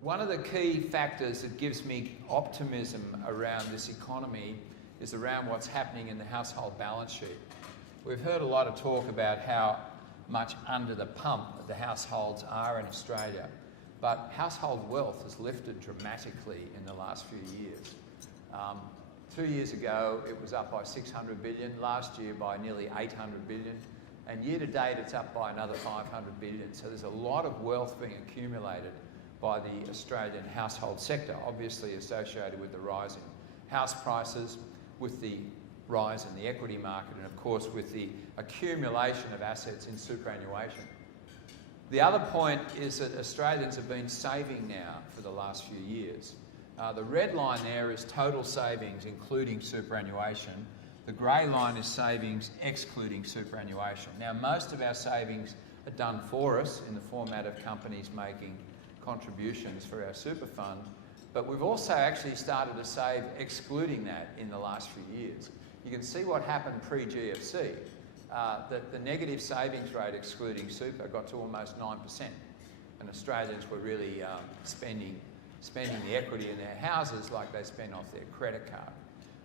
One of the key factors that gives me optimism around this economy is around what's happening in the household balance sheet. We've heard a lot of talk about how much under the pump the households are in Australia, but household wealth has lifted dramatically in the last few years. 2 years ago, it was up by 600 billion, last year by nearly 800 billion, and year to date it's up by another 500 billion. So there's a lot of wealth being accumulated by the Australian household sector, obviously associated with the rise in house prices, with the rise in the equity market, and of course with the accumulation of assets in superannuation. The other point is that Australians have been saving now for the last few years. The red line there is total savings including superannuation. The grey line is savings excluding superannuation. Now most of our savings are done for us in the format of companies making contributions for our super fund, but we've also actually started to save excluding that in the last few years. You can see what happened pre-GFC, that the negative savings rate excluding super got to almost 9%, and Australians were really spending the equity in their houses like they spend off their credit card.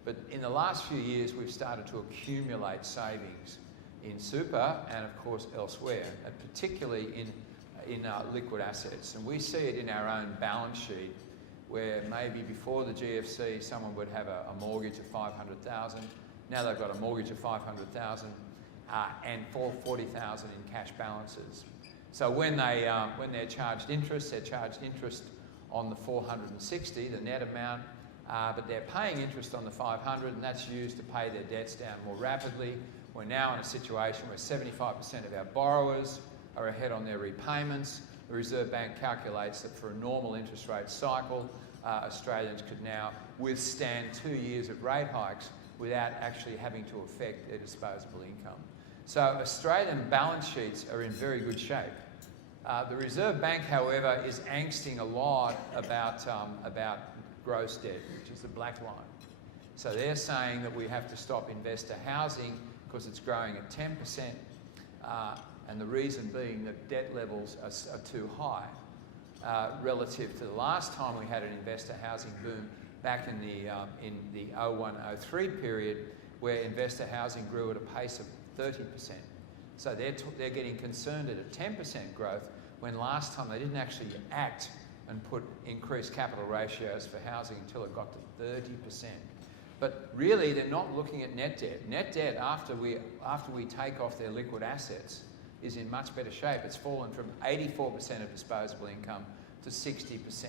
But in the last few years we've started to accumulate savings in super and of course elsewhere, and particularly in liquid assets. And we see it in our own balance sheet, where maybe before the GFC someone would have a mortgage of 500,000. Now they've got a mortgage of 500,000 and 40,000 in cash balances. So when they're charged interest, they're charged interest on the 460, the net amount, but they're paying interest on the 500, and that's used to pay their debts down more rapidly. We're now in a situation where 75% of our borrowers are ahead on their repayments. The Reserve Bank calculates that for a normal interest rate cycle, Australians could now withstand 2 years of rate hikes without actually having to affect their disposable income. So Australian balance sheets are in very good shape. The Reserve Bank, however, is angsting a lot about gross debt, which is the black line. So they're saying that we have to stop investor housing because it's growing at 10%, and the reason being that debt levels are too high relative to the last time we had an investor housing boom back in the 01-03 period, where investor housing grew at a pace of 30%. So they're getting concerned at a 10% growth when last time they didn't actually act and put increased capital ratios for housing until it got to 30%. But really, they're not looking at net debt. Net debt, after we take off their liquid assets, is in much better shape. It's fallen from 84% of disposable income to 60%.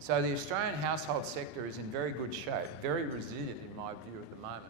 So the Australian household sector is in very good shape, very resilient in my view at the moment.